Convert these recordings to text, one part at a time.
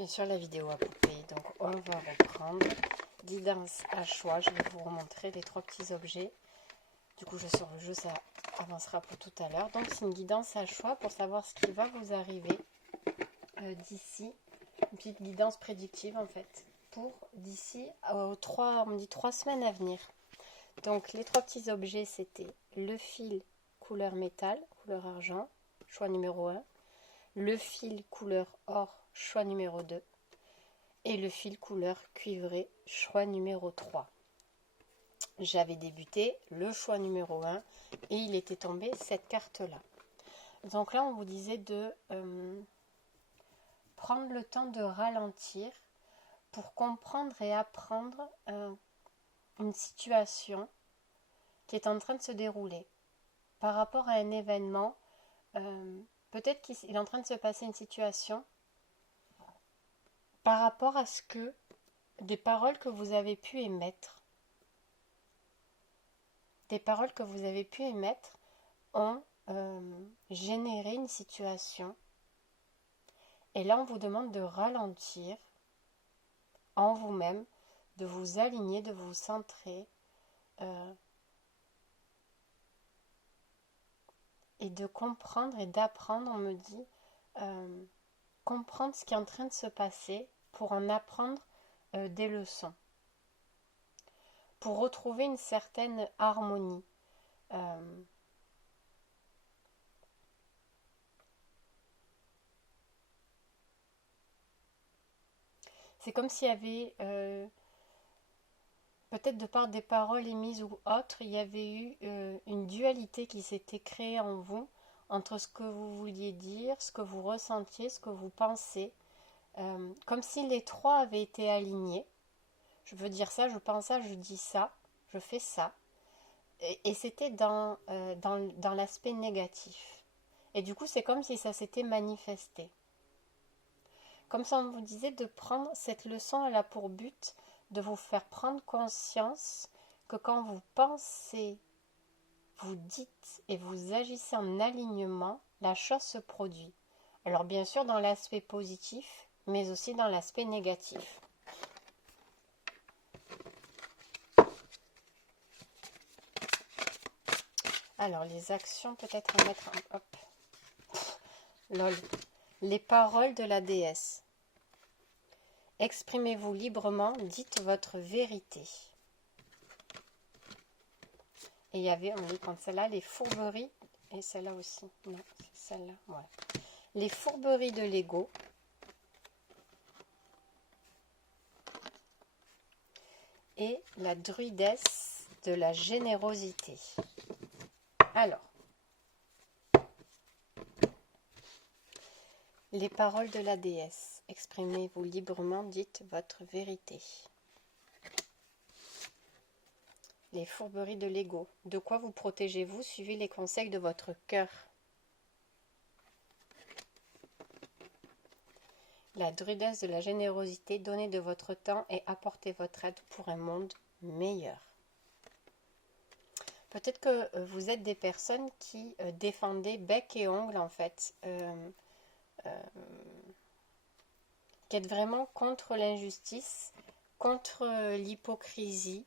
Bien sûr, la vidéo à poupée. Donc, on va reprendre. Guidance à choix. Je vais vous remontrer les trois petits objets. Du coup, sur le jeu, ça avancera pour tout à l'heure. Donc, c'est une guidance à choix pour savoir ce qui va vous arriver d'ici. Une petite guidance prédictive, en fait, pour d'ici on me dit 3 semaines à venir. Donc, les trois petits objets, c'était le fil couleur métal, couleur argent, choix numéro 1. Le fil couleur or, choix numéro 2. Et le fil couleur cuivré, choix numéro 3. J'avais débuté le choix numéro 1 et il était tombé cette carte-là. Donc là, on vous disait de prendre le temps de ralentir pour comprendre et apprendre une situation qui est en train de se dérouler par rapport à un événement. Peut-être qu'il est en train de se passer une situation par rapport à ce que des paroles que vous avez pu émettre. Des paroles que vous avez pu émettre ont généré une situation. Et là, on vous demande de ralentir en vous-même, de vous aligner, de vous centrer et de comprendre et d'apprendre, on me dit, comprendre ce qui est en train de se passer pour en apprendre des leçons, pour retrouver une certaine harmonie. C'est comme s'il y avait, peut-être de par des paroles émises ou autres, il y avait eu une dualité qui s'était créée en vous entre ce que vous vouliez dire, ce que vous ressentiez, ce que vous pensez, comme si les trois avaient été alignés. Je veux dire ça, je pense ça, je dis ça, je fais ça. Et c'était dans l'aspect négatif. Et du coup, c'est comme si ça s'était manifesté. Comme ça, on vous disait de prendre cette leçon, elle a pour but de vous faire prendre conscience que quand vous pensez, vous dites et vous agissez en alignement, la chose se produit. Alors bien sûr dans l'aspect positif, mais aussi dans l'aspect négatif. Alors les actions, peut-être à mettre en... Hop. Lol. Les paroles de la déesse. Exprimez-vous librement, dites votre vérité. Et il y avait, on va prendre celle-là, les fourberies, et celle-là aussi. Non, c'est celle-là, voilà. Les fourberies de l'ego. Et la druidesse de la générosité. Alors, les paroles de la déesse. Exprimez-vous librement, dites votre vérité. Les fourberies de l'ego. De quoi vous protégez-vous? Suivez les conseils de votre cœur. La druidesse de la générosité. Donnez de votre temps et apportez votre aide pour un monde meilleur. Peut-être que vous êtes des personnes qui défendez bec et ongle en fait. Qui êtes vraiment contre l'injustice, contre l'hypocrisie.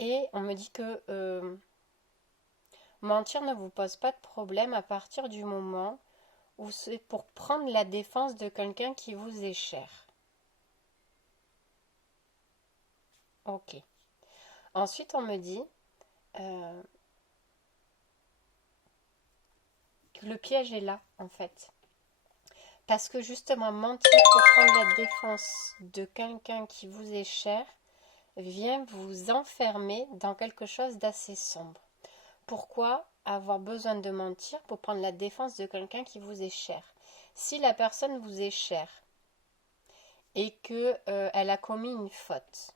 Et on me dit que mentir ne vous pose pas de problème à partir du moment où c'est pour prendre la défense de quelqu'un qui vous est cher. Ok. Ensuite, on me dit que le piège est là, en fait. Parce que justement, mentir pour prendre la défense de quelqu'un qui vous est cher vient vous enfermer dans quelque chose d'assez sombre. Pourquoi avoir besoin de mentir pour prendre la défense de quelqu'un qui vous est cher? Si la personne vous est chère et qu'elle a commis une faute,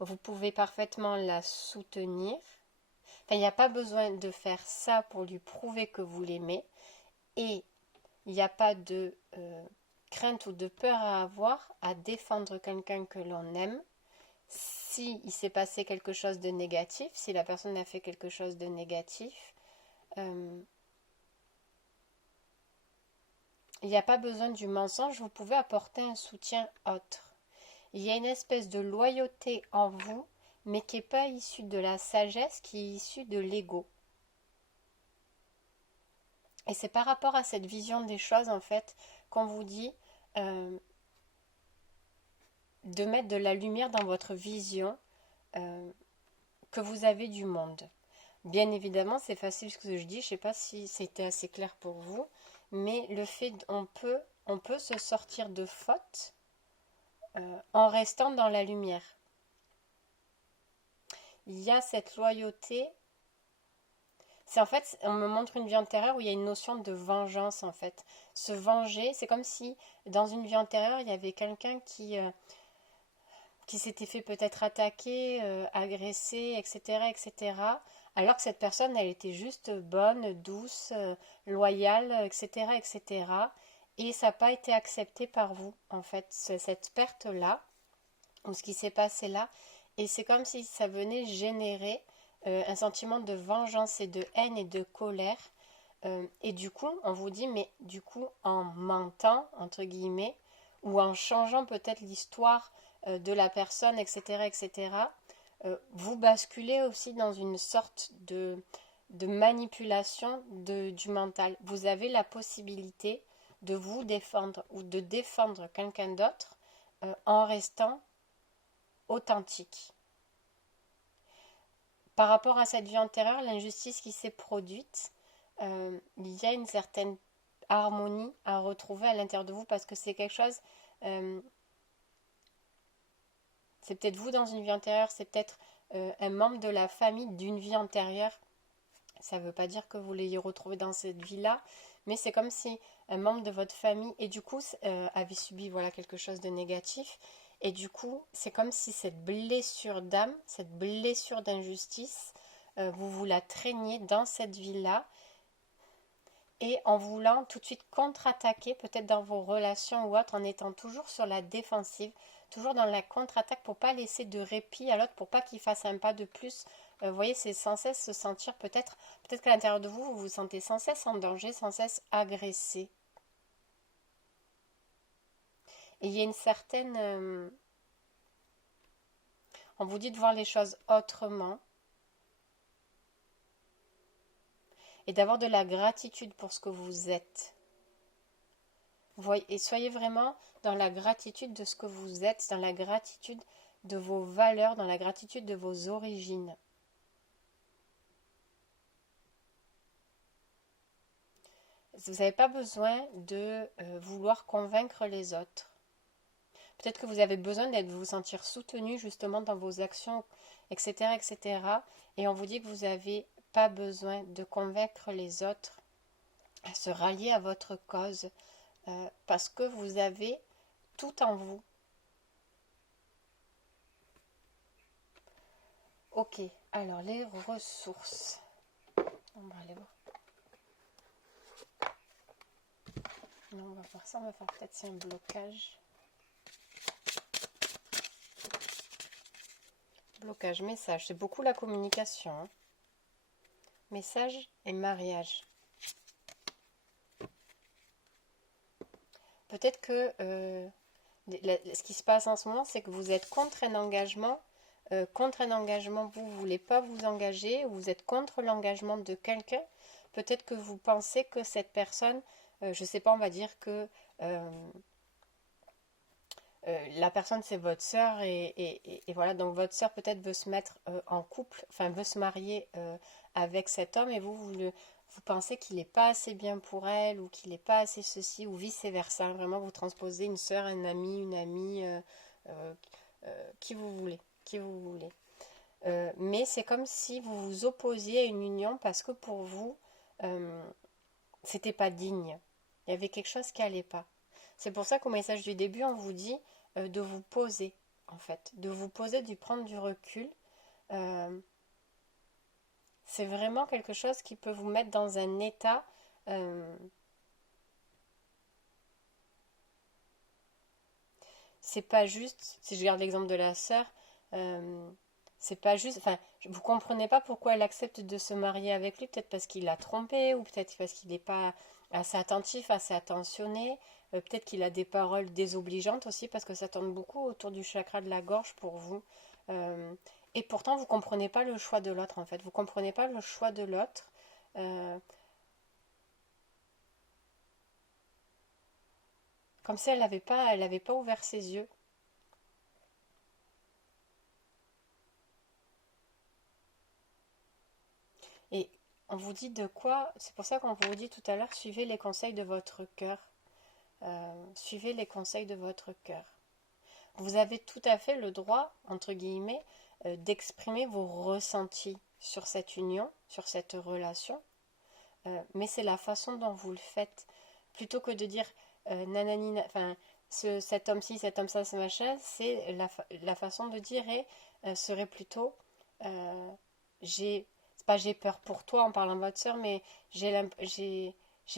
vous pouvez parfaitement la soutenir. Enfin, il n'y a pas besoin de faire ça pour lui prouver que vous l'aimez. Et il n'y a pas de crainte ou de peur à avoir à défendre quelqu'un que l'on aime. Si il s'est passé quelque chose de négatif, si la personne a fait quelque chose de négatif, il n'y a pas besoin du mensonge, vous pouvez apporter un soutien autre. Il y a une espèce de loyauté en vous, mais qui n'est pas issue de la sagesse, qui est issue de l'ego. Et c'est par rapport à cette vision des choses, en fait, qu'on vous dit de mettre de la lumière dans votre vision que vous avez du monde. Bien évidemment, c'est facile ce que je dis, je ne sais pas si c'était assez clair pour vous, mais le fait on peut se sortir de fautes en restant dans la lumière. Il y a cette loyauté. C'est en fait, on me montre une vie antérieure où il y a une notion de vengeance en fait. Se venger, c'est comme si dans une vie antérieure, il y avait quelqu'un qui s'était fait peut-être attaquer, agresser, etc., etc. Alors que cette personne, elle était juste bonne, douce, loyale, etc., etc. Et ça n'a pas été accepté par vous, en fait, cette perte-là, ou ce qui s'est passé là. Et c'est comme si ça venait générer un sentiment de vengeance et de haine et de colère. Et du coup, on vous dit, mais du coup, en mentant, entre guillemets, ou en changeant peut-être l'histoire de la personne, etc., etc., vous basculez aussi dans une sorte de manipulation du mental. Vous avez la possibilité de vous défendre ou de défendre quelqu'un d'autre en restant authentique. Par rapport à cette vie antérieure, l'injustice qui s'est produite, il y a une certaine harmonie à retrouver à l'intérieur de vous parce que c'est quelque chose, c'est peut-être vous dans une vie antérieure, c'est peut-être un membre de la famille d'une vie antérieure. Ça ne veut pas dire que vous l'ayez retrouvé dans cette vie-là, mais c'est comme si un membre de votre famille, et du coup, avait subi voilà, quelque chose de négatif. Et du coup, c'est comme si cette blessure d'âme, cette blessure d'injustice, vous la traîniez dans cette vie-là. Et en voulant tout de suite contre-attaquer, peut-être dans vos relations ou autres, en étant toujours sur la défensive, toujours dans la contre-attaque pour pas laisser de répit à l'autre, pour pas qu'il fasse un pas de plus. Vous voyez, c'est sans cesse se sentir peut-être qu'à l'intérieur de vous, vous vous sentez sans cesse en danger, sans cesse agressé. Et il y a une certaine... on vous dit de voir les choses autrement. Et d'avoir de la gratitude pour ce que vous êtes. Et soyez vraiment dans la gratitude de ce que vous êtes, dans la gratitude de vos valeurs, dans la gratitude de vos origines. Vous n'avez pas besoin de vouloir convaincre les autres. Peut-être que vous avez besoin de vous sentir soutenu justement dans vos actions, etc., etc. Et on vous dit que vous n'avez pas besoin de convaincre les autres à se rallier à votre cause parce que vous avez tout en vous. Ok, alors les ressources. On va aller voir. Non, on va faire ça, on va faire peut-être c'est un blocage. Blocage, message, c'est beaucoup la communication. Hein. Message et mariage. Peut-être que ce qui se passe en ce moment, c'est que vous êtes contre un engagement. Vous ne voulez pas vous engager, ou vous êtes contre l'engagement de quelqu'un. Peut-être que vous pensez que cette personne, je ne sais pas, on va dire que la personne c'est votre sœur et voilà, donc votre sœur peut-être veut se mettre en couple, enfin veut se marier avec cet homme et vous pensez qu'il n'est pas assez bien pour elle ou qu'il n'est pas assez ceci ou vice-versa. Vraiment, vous transposez une sœur, un ami, une amie, qui vous voulez, mais c'est comme si vous vous opposiez à une union parce que pour vous, c'était pas digne. Il y avait quelque chose qui n'allait pas. C'est pour ça qu'au message du début, on vous dit de vous poser, en fait. De vous poser, de prendre du recul. C'est vraiment quelque chose qui peut vous mettre dans un état... c'est pas juste, si je garde l'exemple de la sœur, C'est pas juste, enfin, vous comprenez pas pourquoi elle accepte de se marier avec lui, peut-être parce qu'il l'a trompée, ou peut-être parce qu'il n'est pas assez attentif, assez attentionné, peut-être qu'il a des paroles désobligeantes aussi, parce que ça tourne beaucoup autour du chakra de la gorge pour vous. Euh, et pourtant, vous comprenez pas le choix de l'autre, en fait. Vous comprenez pas le choix de l'autre. Euh, Comme si elle avait pas ouvert ses yeux. Et on vous dit de quoi? C'est pour ça qu'on vous dit tout à l'heure, suivez les conseils de votre cœur. Suivez les conseils de votre cœur. Vous avez tout à fait le droit, entre guillemets, d'exprimer vos ressentis sur cette union, sur cette relation, mais c'est la façon dont vous le faites. Plutôt que de dire nanani, enfin, cet homme-ci, cet homme-ça, ce machin, c'est la façon de dire serait plutôt j'ai c'est pas j'ai peur pour toi en parlant de votre soeur, mais j'ai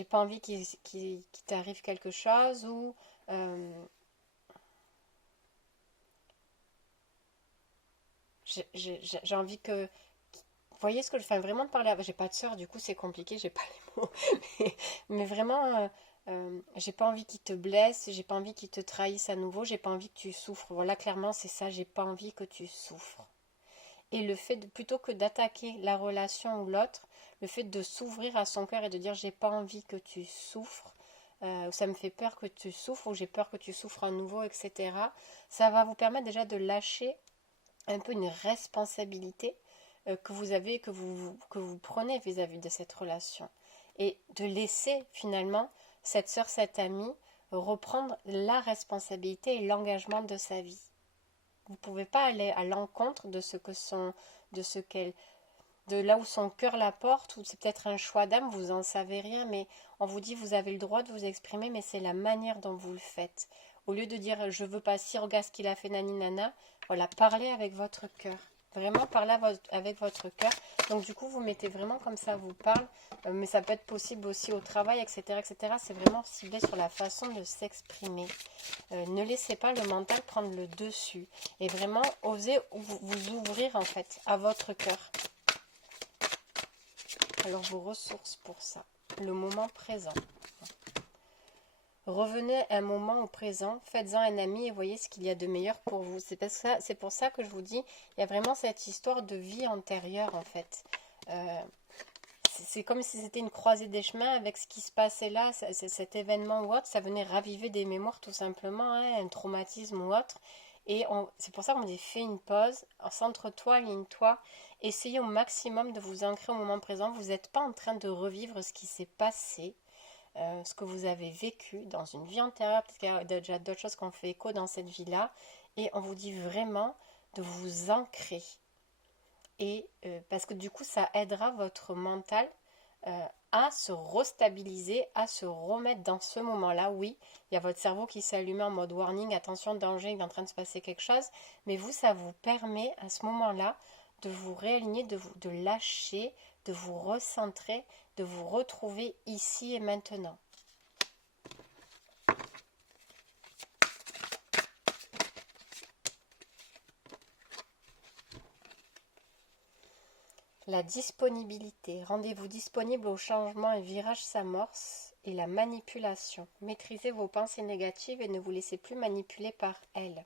pas envie qu'il t'arrive quelque chose ou euh, j'ai envie que vous voyez ce que je fais vraiment de parler j'ai pas de soeur, du coup c'est compliqué, j'ai pas les mots mais vraiment j'ai pas envie qu'il te blesse, j'ai pas envie qu'il te trahisse à nouveau, j'ai pas envie que tu souffres. Voilà, clairement c'est ça, j'ai pas envie que tu souffres. Et le fait de, plutôt que d'attaquer la relation ou l'autre, le fait de s'ouvrir à son cœur et de dire j'ai pas envie que tu souffres, ça me fait peur que tu souffres ou j'ai peur que tu souffres à nouveau, etc. Ça va vous permettre déjà de lâcher un peu une responsabilité que vous avez, que vous prenez vis-à-vis de cette relation. Et de laisser finalement cette sœur, cette amie, reprendre la responsabilité et l'engagement de sa vie. Vous ne pouvez pas aller à l'encontre de ce que de ce qu'elle, de là où son cœur la porte, ou c'est peut-être un choix d'âme, vous en savez rien, mais on vous dit vous avez le droit de vous exprimer, mais c'est la manière dont vous le faites. Au lieu de dire je veux pas si regarde ce qu'il a fait nani nana, voilà, parlez avec votre cœur. Vraiment parlez avec votre cœur. Donc du coup vous mettez vraiment comme ça vous parle, mais ça peut être possible aussi au travail, etc. etc. C'est vraiment ciblé sur la façon de s'exprimer. Ne laissez pas le mental prendre le dessus et vraiment osez vous ouvrir en fait à votre cœur. Alors vos ressources pour ça, le moment présent. Revenez un moment au présent, faites-en un ami et voyez ce qu'il y a de meilleur pour vous. C'est pour ça que je vous dis, il y a vraiment cette histoire de vie antérieure en fait. C'est comme si c'était une croisée des chemins avec ce qui se passait là, cet événement ou autre, ça venait raviver des mémoires tout simplement, hein, un traumatisme ou autre. Et c'est pour ça qu'on dit fais une pause, centre-toi, aligne-toi, essayez au maximum de vous ancrer au moment présent. Vous n'êtes pas en train de revivre ce qui s'est passé, ce que vous avez vécu dans une vie antérieure. Peut-être qu'il y a déjà d'autres choses qui ont fait écho dans cette vie-là. Et on vous dit vraiment de vous ancrer. Et parce que du coup, ça aidera votre mental à se restabiliser, à se remettre dans ce moment-là. Oui, il y a votre cerveau qui s'allume en mode warning, attention, danger, il est en train de se passer quelque chose. Mais vous, ça vous permet à ce moment-là de vous réaligner, de lâcher, de vous recentrer, de vous retrouver ici et maintenant. La disponibilité. Rendez-vous disponible au changement, un virage s'amorce et la manipulation. Maîtrisez vos pensées négatives et ne vous laissez plus manipuler par elles.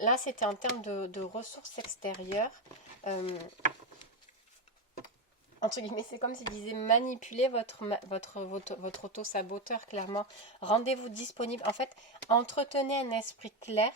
Là, c'était en termes de ressources extérieures. Entre guillemets, c'est comme s'il disait manipuler votre auto-saboteur, clairement. Rendez-vous disponible. En fait, entretenez un esprit clair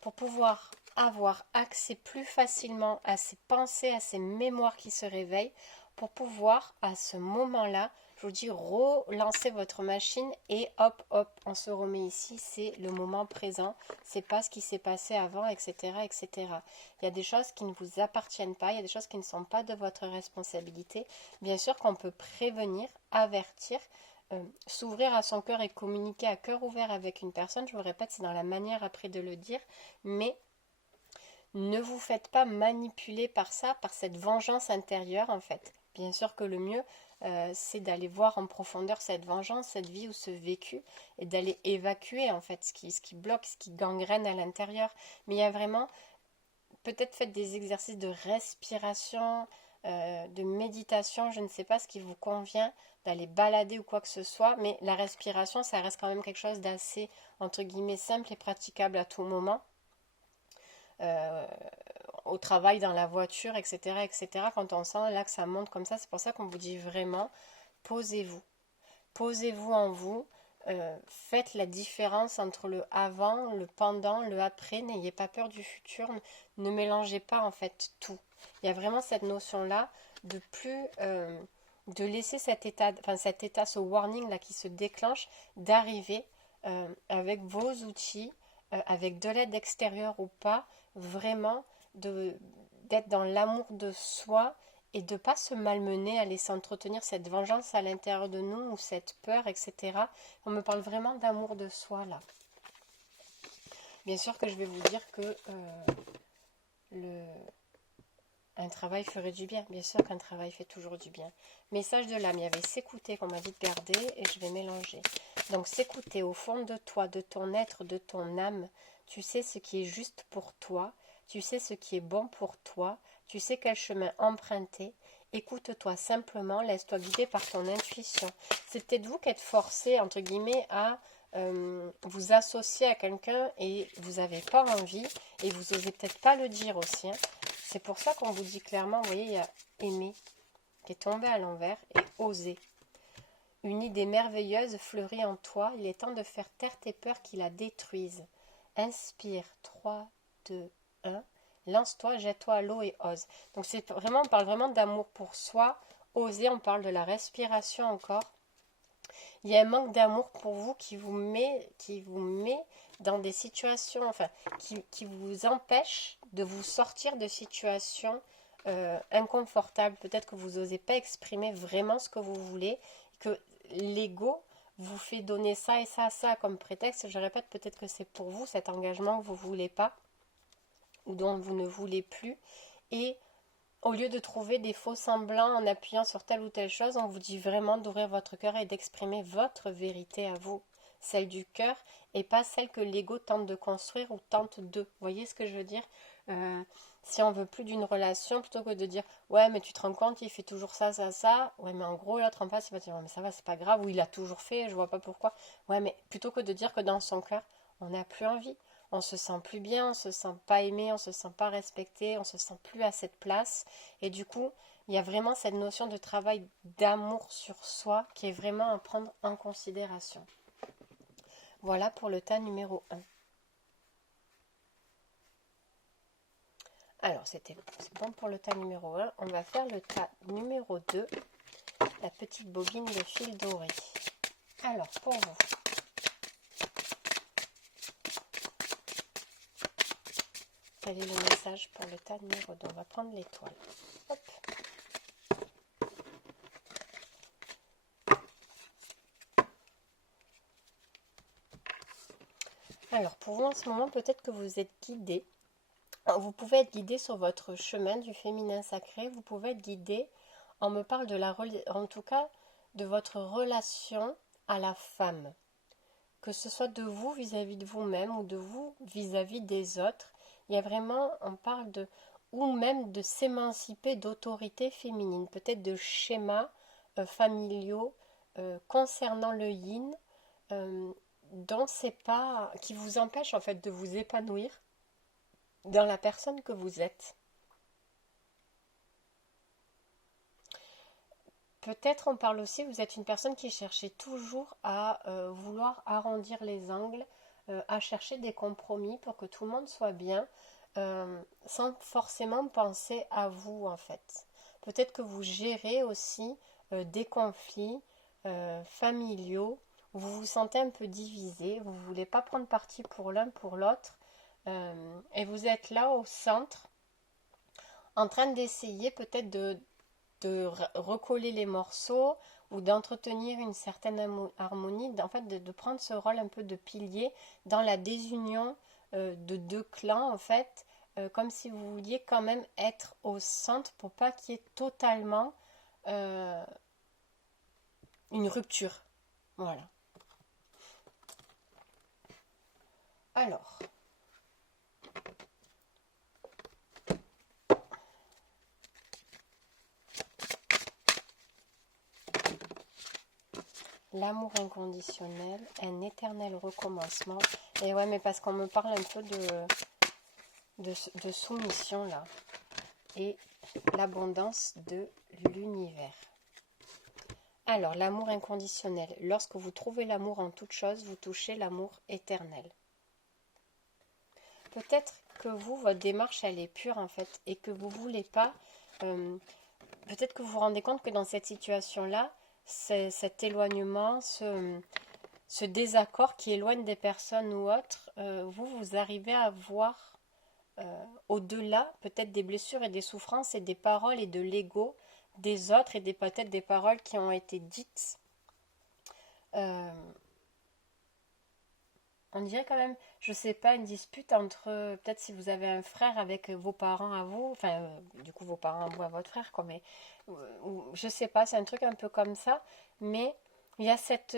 pour pouvoir avoir accès plus facilement à ces pensées, à ces mémoires qui se réveillent, pour pouvoir, à ce moment-là, je vous dis, relancer votre machine et hop, hop, on se remet ici, c'est le moment présent, c'est pas ce qui s'est passé avant, etc., etc. Il y a des choses qui ne vous appartiennent pas, il y a des choses qui ne sont pas de votre responsabilité. Bien sûr qu'on peut prévenir, avertir, s'ouvrir à son cœur et communiquer à cœur ouvert avec une personne. Je vous répète, c'est dans la manière après de le dire, mais ne vous faites pas manipuler par ça, par cette vengeance intérieure en fait. Bien sûr que le mieux, c'est d'aller voir en profondeur cette vengeance, cette vie ou ce vécu, et d'aller évacuer en fait ce qui bloque, ce qui gangrène à l'intérieur. Mais il y a vraiment peut-être faites des exercices de respiration, de méditation, je ne sais pas ce qui vous convient, d'aller balader ou quoi que ce soit, mais la respiration, ça reste quand même quelque chose d'assez, entre guillemets, simple et praticable à tout moment. Euh, Au travail, dans la voiture, etc., etc. Quand on sent là que ça monte comme ça, c'est pour ça qu'on vous dit vraiment, posez-vous. Posez-vous en vous. Faites la différence entre le avant, le pendant, le après. N'ayez pas peur du futur. Ne mélangez pas en fait tout. Il y a vraiment cette notion-là de plus de laisser cet état, ce warning là qui se déclenche, d'arriver avec vos outils, avec de l'aide extérieure ou pas, vraiment d'être dans l'amour de soi et de ne pas se malmener, aller s'entretenir cette vengeance à l'intérieur de nous ou cette peur, etc. On me parle vraiment d'amour de soi là. Bien sûr que je vais vous dire que un travail ferait du bien. Bien sûr qu'un travail fait toujours du bien. Message de l'âme, il y avait s'écouter qu'on m'a dit de garder et je vais mélanger. Donc s'écouter au fond de toi, de ton être, de ton âme. Tu sais ce qui est juste pour toi. Tu sais ce qui est bon pour toi. Tu sais quel chemin emprunter. Écoute-toi simplement, laisse-toi guider par ton intuition. C'est peut-être vous qui êtes forcé, entre guillemets, à vous associer à quelqu'un et vous n'avez pas envie et vous n'osez peut-être pas le dire aussi. Hein. C'est pour ça qu'on vous dit clairement, vous voyez, il y a aimer qui est tombé à l'envers et oser. Une idée merveilleuse fleurit en toi, il est temps de faire taire tes peurs qui la détruisent. Inspire, 3, 2, 1. Lance-toi, jette-toi à l'eau et ose. Donc c'est vraiment, on parle vraiment d'amour pour soi. Oser, on parle de la respiration encore. Il y a un manque d'amour pour vous qui vous met dans des situations, enfin, qui vous empêche de vous sortir de situations inconfortables. Peut-être que vous n'osez pas exprimer vraiment ce que vous voulez, que l'ego vous fait donner ça et ça comme prétexte. Je répète, peut-être que c'est pour vous cet engagement que vous ne voulez pas ou dont vous ne voulez plus. Et au lieu de trouver des faux semblants en appuyant sur telle ou telle chose, on vous dit vraiment d'ouvrir votre cœur et d'exprimer votre vérité à vous, celle du cœur, et pas celle que l'ego tente de construire ou tente de. Vous voyez ce que je veux dire? Si on veut plus d'une relation, plutôt que de dire ouais mais tu te rends compte il fait toujours ça, ouais mais en gros l'autre en face il va dire ouais, mais ça va c'est pas grave, ou il a toujours fait, je vois pas pourquoi. Ouais mais plutôt que de dire que dans son cœur on n'a plus envie, on se sent plus bien, on se sent pas aimé, on se sent pas respecté, on se sent plus à cette place. Et du coup, il y a vraiment cette notion de travail d'amour sur soi qui est vraiment à prendre en considération. Voilà pour le tas numéro 1. Alors, c'est bon pour le tas numéro 1. On va faire le tas numéro 2, la petite bobine de fil doré. Alors, pour vous, quel est le message pour le tas numéro 2? On va prendre l'étoile. Hop. Alors, pour vous, en ce moment, peut-être que vous êtes guidé. Vous pouvez être guidé sur votre chemin du féminin sacré. Vous pouvez être guidé, on me parle de en tout cas, de votre relation à la femme. Que ce soit de vous vis-à-vis de vous-même ou de vous vis-à-vis des autres. Il y a vraiment, on parle de, ou même de s'émanciper d'autorité féminine, peut-être de schémas familiaux concernant le yin, dont c'est pas, qui vous empêche en fait de vous épanouir dans la personne que vous êtes. Peut-être on parle aussi, vous êtes une personne qui cherchait toujours à vouloir arrondir les angles, à chercher des compromis pour que tout le monde soit bien, sans forcément penser à vous en fait. Peut-être que vous gérez aussi des conflits familiaux, où vous vous sentez un peu divisé, vous ne voulez pas prendre parti pour l'un pour l'autre, et vous êtes là au centre, en train d'essayer peut-être de recoller les morceaux ou d'entretenir une certaine harmonie, en fait de prendre ce rôle un peu de pilier dans la désunion de deux clans en fait, comme si vous vouliez quand même être au centre pour pas qu'il y ait totalement une rupture. Voilà. Alors, L'amour inconditionnel, un éternel recommencement. Et ouais, mais parce qu'on me parle un peu de soumission là. Et l'abondance de l'univers. Alors, l'amour inconditionnel. Lorsque vous trouvez l'amour en toute chose, vous touchez l'amour éternel. Peut-être que vous, votre démarche, elle est pure en fait, et que vous ne voulez pas... peut-être que vous vous rendez compte que dans cette situation-là, cet éloignement, ce désaccord qui éloigne des personnes ou autres, vous arrivez à voir au-delà peut-être des blessures et des souffrances et des paroles et de l'ego des autres et peut-être des paroles qui ont été dites. On dirait quand même, je sais pas, une dispute entre, peut-être si vous avez un frère avec vos parents à vous, enfin, du coup vos parents à vous, à votre frère, quoi, mais je sais pas, c'est un truc un peu comme ça, mais il y a cette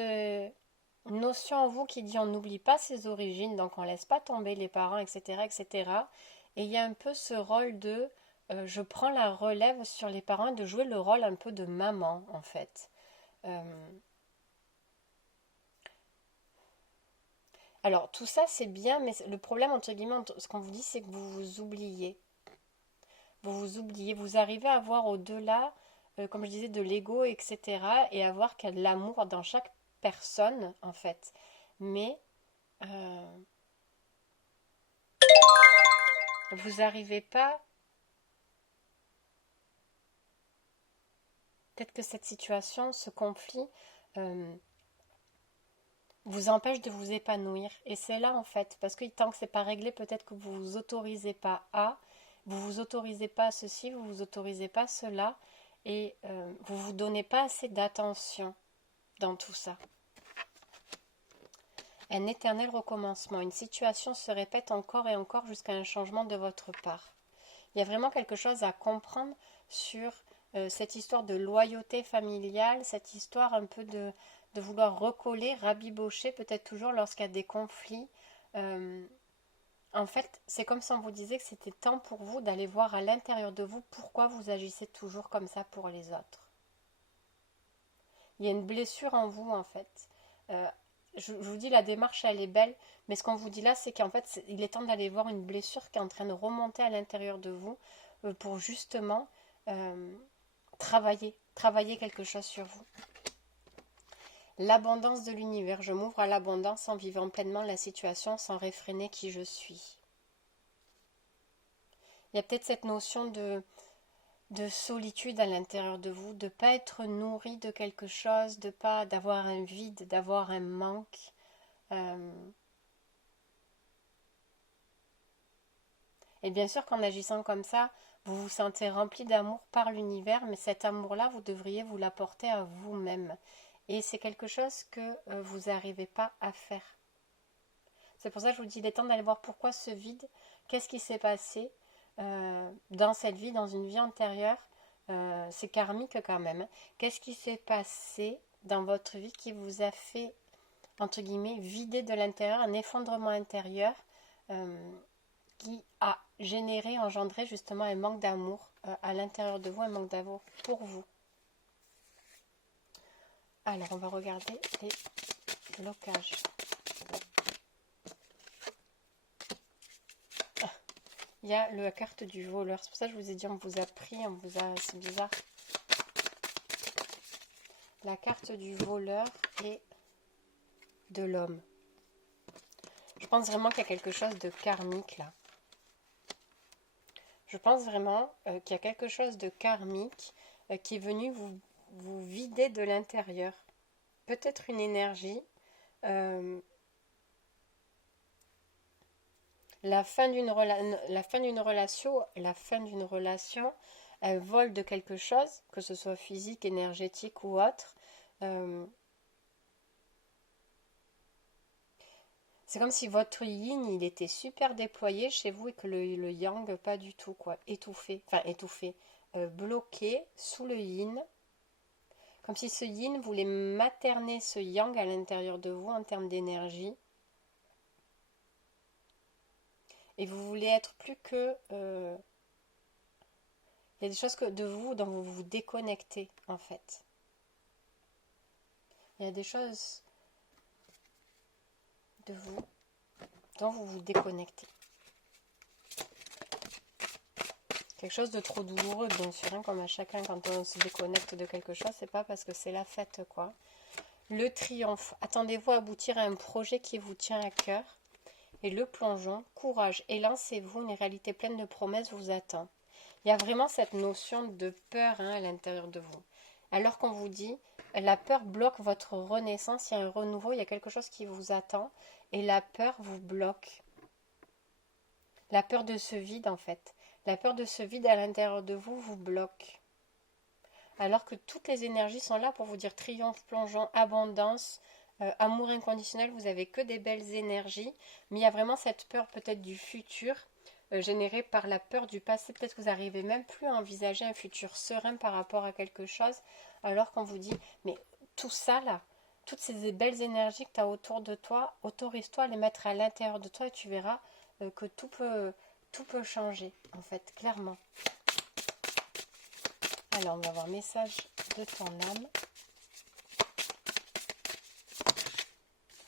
notion en vous qui dit on n'oublie pas ses origines, donc on laisse pas tomber les parents, etc., etc. Et il y a un peu ce rôle de, je prends la relève sur les parents, de jouer le rôle un peu de maman, en fait. Euh, Alors, tout ça, c'est bien, mais le problème, entre guillemets, ce qu'on vous dit, c'est que vous vous oubliez. Vous vous oubliez, vous arrivez à voir au-delà, comme je disais, de l'ego, etc. et à voir qu'il y a de l'amour dans chaque personne, en fait. Mais vous n'arrivez pas... Peut-être que cette situation, ce conflit, euh, vous empêche de vous épanouir. Et c'est là, en fait, parce que tant que c'est pas réglé, peut-être que vous vous autorisez pas à, vous vous autorisez pas ceci, vous vous autorisez pas cela, et vous vous donnez pas assez d'attention dans tout ça. Un éternel recommencement. Une situation se répète encore et encore jusqu'à un changement de votre part. Il y a vraiment quelque chose à comprendre sur cette histoire de loyauté familiale, cette histoire un peu de vouloir recoller, rabibocher, peut-être toujours lorsqu'il y a des conflits. En fait, c'est comme si on vous disait que c'était temps pour vous d'aller voir à l'intérieur de vous pourquoi vous agissez toujours comme ça pour les autres. Il y a une blessure en vous, en fait. Euh, je vous dis, la démarche, elle est belle, mais ce qu'on vous dit là, c'est qu'en fait, il est temps d'aller voir une blessure qui est en train de remonter à l'intérieur de vous pour justement travailler quelque chose sur vous. L'abondance de l'univers. Je m'ouvre à l'abondance en vivant pleinement la situation sans réfréner qui je suis. Il y a peut-être cette notion de solitude à l'intérieur de vous, de ne pas être nourri de quelque chose, de pas d'avoir un vide, d'avoir un manque. Et bien sûr qu'en agissant comme ça, vous vous sentez rempli d'amour par l'univers, mais cet amour-là, vous devriez vous l'apporter à vous-même. Et c'est quelque chose que vous n'arrivez pas à faire. C'est pour ça que je vous dis, il est temps d'aller voir pourquoi ce vide, qu'est-ce qui s'est passé dans cette vie, dans une vie antérieure. C'est karmique quand même. Qu'est-ce qui s'est passé dans votre vie qui vous a fait, entre guillemets, vider de l'intérieur, un effondrement intérieur qui a généré, engendré justement un manque d'amour à l'intérieur de vous, un manque d'amour pour vous. Alors, on va regarder les blocages. Il y a la carte du voleur. C'est pour ça que je vous ai dit, on vous a pris, c'est bizarre. La carte du voleur et de l'homme. Je pense vraiment qu'il y a quelque chose de karmique là. Je pense vraiment qu'il y a quelque chose de karmique qui est venu vous vider de l'intérieur. Peut-être une énergie. La fin d'une relation, un vol de quelque chose, que ce soit physique, énergétique ou autre. C'est comme si votre yin, il était super déployé chez vous et que le yang, pas du tout, quoi. Étouffé, bloqué sous le yin. Comme si ce yin voulait materner ce yang à l'intérieur de vous en termes d'énergie. Et vous voulez être plus que... il y a des choses de vous dont vous vous déconnectez, en fait. Il y a des choses de vous dont vous vous déconnectez. Quelque chose de trop douloureux, bien sûr, hein, comme à chacun quand on se déconnecte de quelque chose, c'est pas parce que c'est la fête, quoi. Le triomphe. Attendez-vous à aboutir à un projet qui vous tient à cœur. Et le plongeon, courage et lancez-vous, une réalité pleine de promesses vous attend. Il y a vraiment cette notion de peur à l'intérieur de vous. Alors qu'on vous dit, la peur bloque votre renaissance, il y a un renouveau, il y a quelque chose qui vous attend, et la peur vous bloque. La peur de ce vide, en fait. La peur de ce vide à l'intérieur de vous vous bloque. Alors que toutes les énergies sont là pour vous dire triomphe, plongeon, abondance, amour inconditionnel, vous n'avez que des belles énergies, mais il y a vraiment cette peur peut-être du futur, générée par la peur du passé. Peut-être que vous n'arrivez même plus à envisager un futur serein par rapport à quelque chose, alors qu'on vous dit, mais tout ça là, toutes ces belles énergies que tu as autour de toi, autorise-toi à les mettre à l'intérieur de toi et tu verras que tout peut changer, en fait, clairement. Alors, on va voir message de ton âme.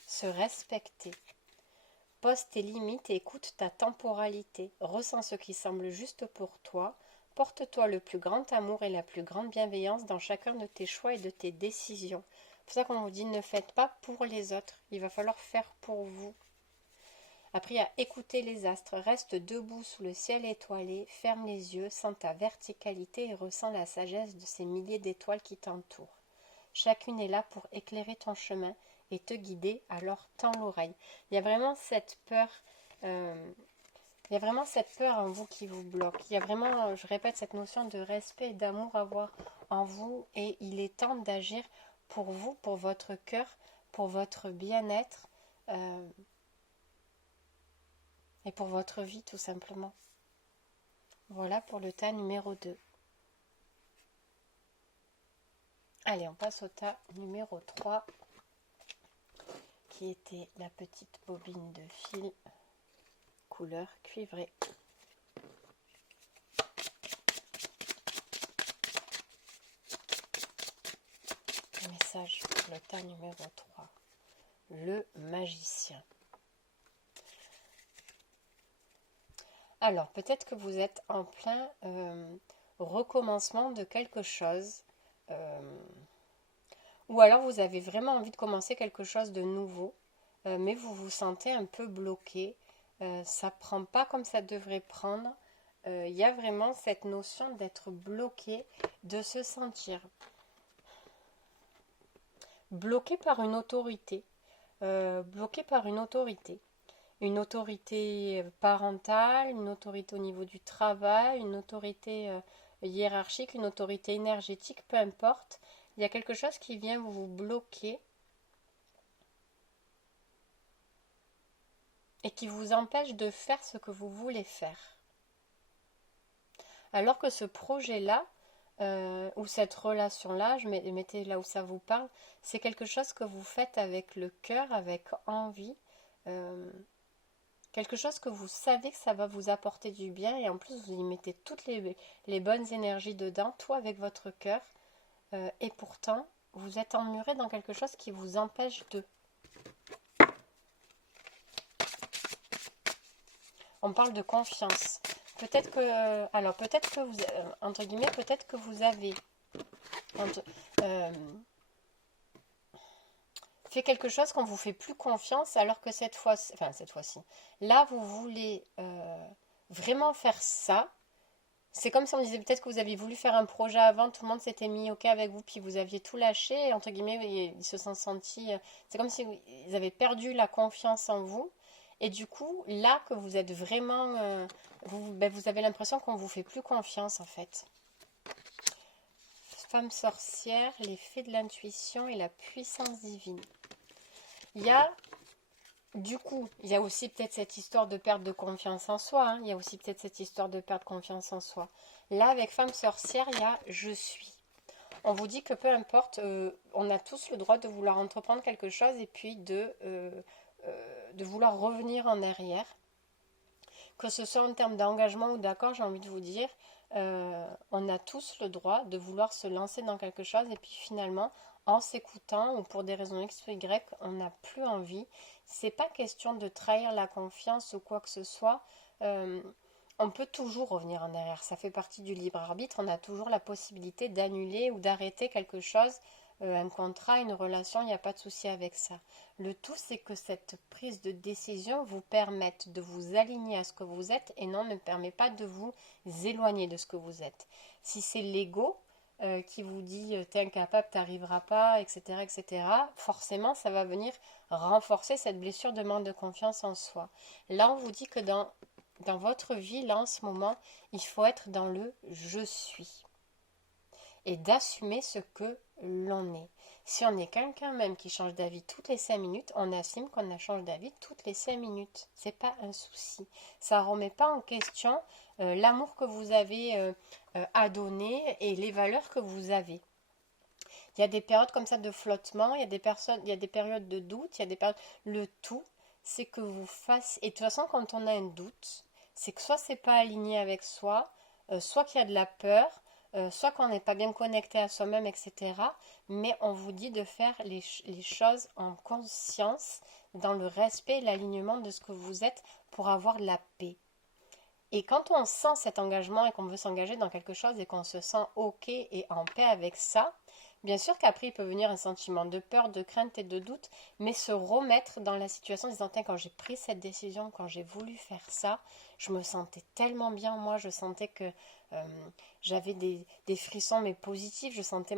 Se respecter. Pose tes limites et écoute ta temporalité. Ressens ce qui semble juste pour toi. Porte-toi le plus grand amour et la plus grande bienveillance dans chacun de tes choix et de tes décisions. C'est pour ça qu'on vous dit ne faites pas pour les autres. Il va falloir faire pour vous. Après, à écouter les astres. Reste debout sous le ciel étoilé. Ferme les yeux, sens ta verticalité et ressens la sagesse de ces milliers d'étoiles qui t'entourent. Chacune est là pour éclairer ton chemin et te guider, alors tends l'oreille. Il y a vraiment cette peur, en vous qui vous bloque. Il y a vraiment, je répète, cette notion de respect et d'amour à avoir en vous et il est temps d'agir pour vous, pour votre cœur, pour votre bien-être et pour votre vie tout simplement. Voilà pour le tas numéro 2. Allez, on passe au tas numéro 3. Qui était la petite bobine de fil couleur cuivrée. Message pour le tas numéro 3. Le magicien. Alors, peut-être que vous êtes en plein recommencement de quelque chose. Ou alors vous avez vraiment envie de commencer quelque chose de nouveau, mais vous vous sentez un peu bloqué. Ça ne prend pas comme ça devrait prendre. Il y a vraiment cette notion d'être bloqué, de se sentir bloqué par une autorité. Bloqué par une autorité. Une autorité parentale, une autorité au niveau du travail, une autorité hiérarchique, une autorité énergétique, peu importe. Il y a quelque chose qui vient vous bloquer et qui vous empêche de faire ce que vous voulez faire. Alors que ce projet-là, ou cette relation-là, mettez là où ça vous parle, c'est quelque chose que vous faites avec le cœur, avec envie, quelque chose que vous savez que ça va vous apporter du bien et en plus vous y mettez toutes les bonnes énergies dedans, tout avec votre cœur, et pourtant vous êtes emmuré dans quelque chose qui vous empêche de. On parle de confiance. Peut-être que vous, entre guillemets, peut-être que vous avez fait quelque chose qu'on vous fait plus confiance, alors que cette fois-ci, là vous voulez vraiment faire ça. C'est comme si on disait peut-être que vous aviez voulu faire un projet avant, tout le monde s'était mis OK avec vous, puis vous aviez tout lâché, et entre guillemets, ils se sont sentis. C'est comme si ils avaient perdu la confiance en vous. Et du coup, là que vous êtes vraiment. Vous avez l'impression qu'on ne vous fait plus confiance en fait. Femme sorcière, les fées de l'intuition et la puissance divine. Il y a. Du coup, il y a aussi peut-être cette histoire de perte de confiance en soi. Il y a aussi peut-être cette histoire de perte de confiance en soi. Là, avec femme sorcière, il y a je suis. On vous dit que peu importe, on a tous le droit de vouloir entreprendre quelque chose et puis de vouloir revenir en arrière. Que ce soit en termes d'engagement ou d'accord, j'ai envie de vous dire, on a tous le droit de vouloir se lancer dans quelque chose et puis finalement, en s'écoutant ou pour des raisons X ou Y, on n'a plus envie. C'est pas question de trahir la confiance ou quoi que ce soit. On peut toujours revenir en arrière. Ça fait partie du libre arbitre. On a toujours la possibilité d'annuler ou d'arrêter quelque chose, un contrat, une relation. Il n'y a pas de souci avec ça. Le tout, c'est que cette prise de décision vous permette de vous aligner à ce que vous êtes et ne permet pas de vous éloigner de ce que vous êtes. Si c'est l'ego qui vous dit t'es incapable, t'arriveras pas, etc., etc., forcément, ça va venir renforcer cette blessure de manque de confiance en soi. Là, on vous dit que dans votre vie, là, en ce moment, il faut être dans le je suis et d'assumer ce que l'on est. Si on est quelqu'un même qui change d'avis toutes les 5 minutes, on assume qu'on a changé d'avis toutes les 5 minutes. C'est pas un souci. Ça ne remet pas en question l'amour que vous avez à donner et les valeurs que vous avez. Il y a des périodes comme ça de flottement, il y a des périodes de doute, il y a des périodes... Le tout, c'est que vous fassiez... Et de toute façon, quand on a un doute, c'est que soit c'est pas aligné avec soi, soit qu'il y a de la peur, soit qu'on n'est pas bien connecté à soi-même, etc. Mais on vous dit de faire les choses en conscience, dans le respect et l'alignement de ce que vous êtes pour avoir la paix. Et quand on sent cet engagement et qu'on veut s'engager dans quelque chose et qu'on se sent OK et en paix avec ça, bien sûr qu'après il peut venir un sentiment de peur, de crainte et de doute, mais se remettre dans la situation en disant quand j'ai pris cette décision, quand j'ai voulu faire ça, je me sentais tellement bien, moi je sentais que j'avais des frissons mais positifs, je sentais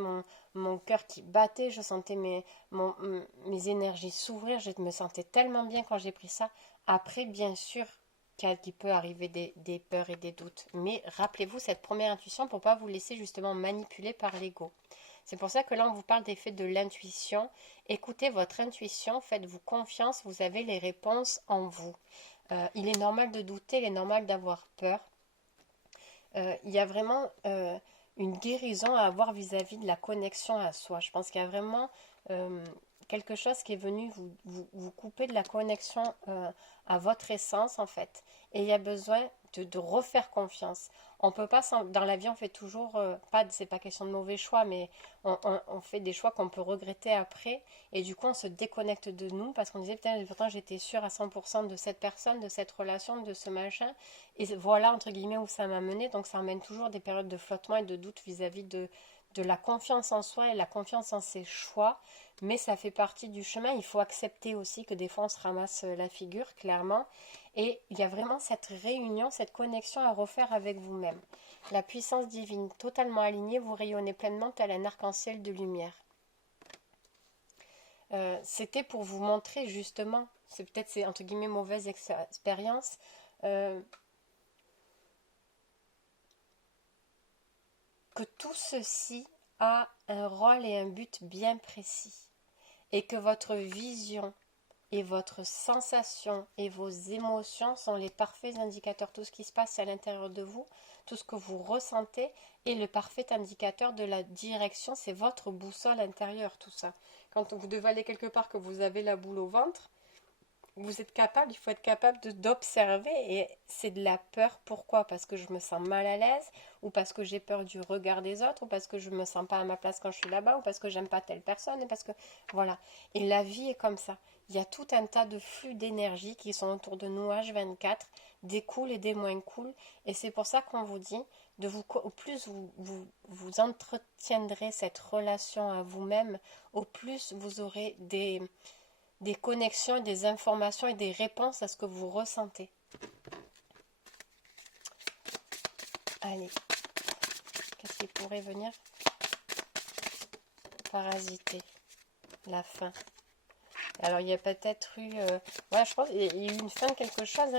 mon cœur qui battait, je sentais mes énergies s'ouvrir, je me sentais tellement bien quand j'ai pris ça. Après bien sûr qu'il peut arriver des peurs et des doutes. Mais rappelez-vous cette première intuition pour ne pas vous laisser justement manipuler par l'ego. C'est pour ça que là, on vous parle des faits de l'intuition. Écoutez votre intuition, faites-vous confiance, vous avez les réponses en vous. Il est normal de douter, il est normal d'avoir peur. Il y a vraiment une guérison à avoir vis-à-vis de la connexion à soi. Je pense qu'il y a vraiment quelque chose qui est venu vous couper de la connexion à votre essence en fait. Et il y a besoin de refaire confiance. On peut pas, dans la vie on fait toujours, c'est pas question de mauvais choix, mais on fait des choix qu'on peut regretter après. Et du coup on se déconnecte de nous parce qu'on disait putain, pourtant j'étais sûre à 100% de cette personne, de cette relation, de ce machin. Et voilà entre guillemets où ça m'a mené. Donc ça amène toujours des périodes de flottement et de doute vis-à-vis de la confiance en soi et la confiance en ses choix, mais ça fait partie du chemin. Il faut accepter aussi que des fois on se ramasse la figure, clairement, et il y a vraiment cette réunion, cette connexion à refaire avec vous-même. La puissance divine totalement alignée, vous rayonnez pleinement tel un arc-en-ciel de lumière. C'était pour vous montrer justement, c'est entre guillemets mauvaise expérience, que tout ceci a un rôle et un but bien précis et que votre vision et votre sensation et vos émotions sont les parfaits indicateurs. Tout ce qui se passe à l'intérieur de vous, tout ce que vous ressentez est le parfait indicateur de la direction, c'est votre boussole intérieure, tout ça. Quand vous devez aller quelque part, que vous avez la boule au ventre, vous êtes capable, il faut être capable d'observer et c'est de la peur. Pourquoi? Parce que je me sens mal à l'aise ou parce que j'ai peur du regard des autres ou parce que je me sens pas à ma place quand je suis là-bas ou parce que j'aime pas telle personne et parce que voilà. Et la vie est comme ça. Il y a tout un tas de flux d'énergie qui sont autour de nous H24, des cool et des moins cool, et c'est pour ça qu'on vous dit au plus vous entretiendrez cette relation à vous-même, au plus vous aurez des connexions, des informations et des réponses à ce que vous ressentez. Allez, qu'est-ce qui pourrait venir parasiter la faim? Alors il y a peut-être eu, je pense qu'il y a eu une fin de quelque chose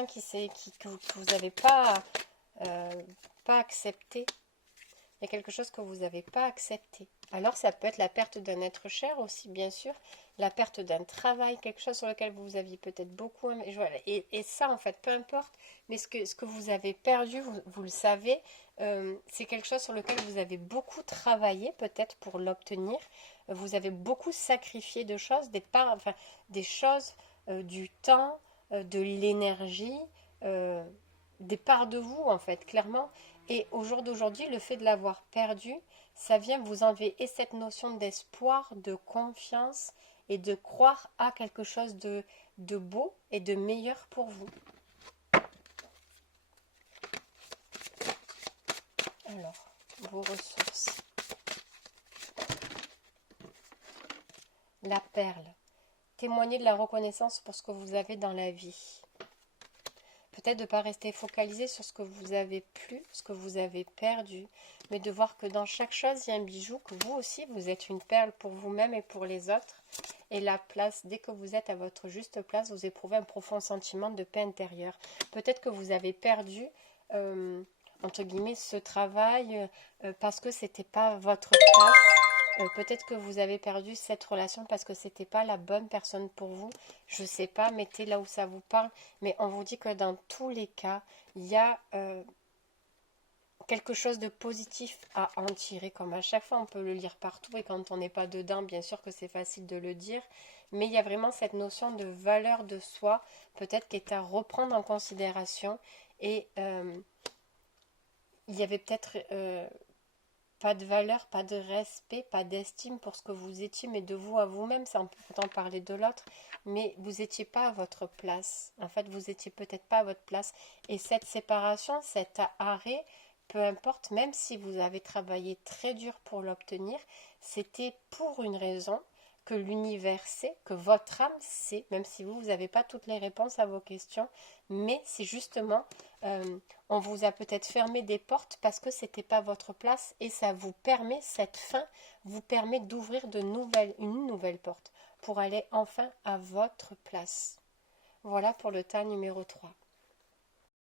que vous n'avez pas accepté. Il y a quelque chose que vous n'avez pas accepté. Alors ça peut être la perte d'un être cher aussi, bien sûr, la perte d'un travail, quelque chose sur lequel vous aviez peut-être beaucoup aimé. Et ça, en fait, peu importe, mais ce que vous avez perdu, vous le savez, c'est quelque chose sur lequel vous avez beaucoup travaillé, peut-être pour l'obtenir. Vous avez beaucoup sacrifié de choses, des choses, du temps, de l'énergie, des parts de vous, en fait, clairement. Et au jour d'aujourd'hui, le fait de l'avoir perdu, ça vient vous enlever et cette notion d'espoir, de confiance et de croire à quelque chose de beau et de meilleur pour vous. Alors, vos ressources. La perle. Témoignez de la reconnaissance pour ce que vous avez dans la vie. Peut-être de ne pas rester focalisé sur ce que vous avez plus, ce que vous avez perdu, mais de voir que dans chaque chose, il y a un bijou, que vous aussi, vous êtes une perle pour vous-même et pour les autres. Et la place, dès que vous êtes à votre juste place, vous éprouvez un profond sentiment de paix intérieure. Peut-être que vous avez perdu, entre guillemets, ce travail parce que c'était pas votre place. Peut-être que vous avez perdu cette relation parce que c'était pas la bonne personne pour vous. Je sais pas, mettez là où ça vous parle. Mais on vous dit que dans tous les cas, il y a quelque chose de positif à en tirer. Comme à chaque fois, on peut le lire partout. Et quand on n'est pas dedans, bien sûr que c'est facile de le dire. Mais il y a vraiment cette notion de valeur de soi, peut-être qui est à reprendre en considération. Et il y avait peut-être... pas de valeur, pas de respect, pas d'estime pour ce que vous étiez, mais de vous à vous-même, ça on peut pourtant parler de l'autre, mais vous n'étiez pas à votre place. En fait, vous n'étiez peut-être pas à votre place. Et cette séparation, cet arrêt, peu importe, même si vous avez travaillé très dur pour l'obtenir, c'était pour une raison que l'univers sait, que votre âme sait, même si vous n'avez pas toutes les réponses à vos questions, mais c'est justement... on vous a peut-être fermé des portes parce que c'était pas votre place et ça vous permet, cette fin vous permet d'ouvrir une nouvelle porte pour aller enfin à votre place. Voilà pour le tas numéro 3.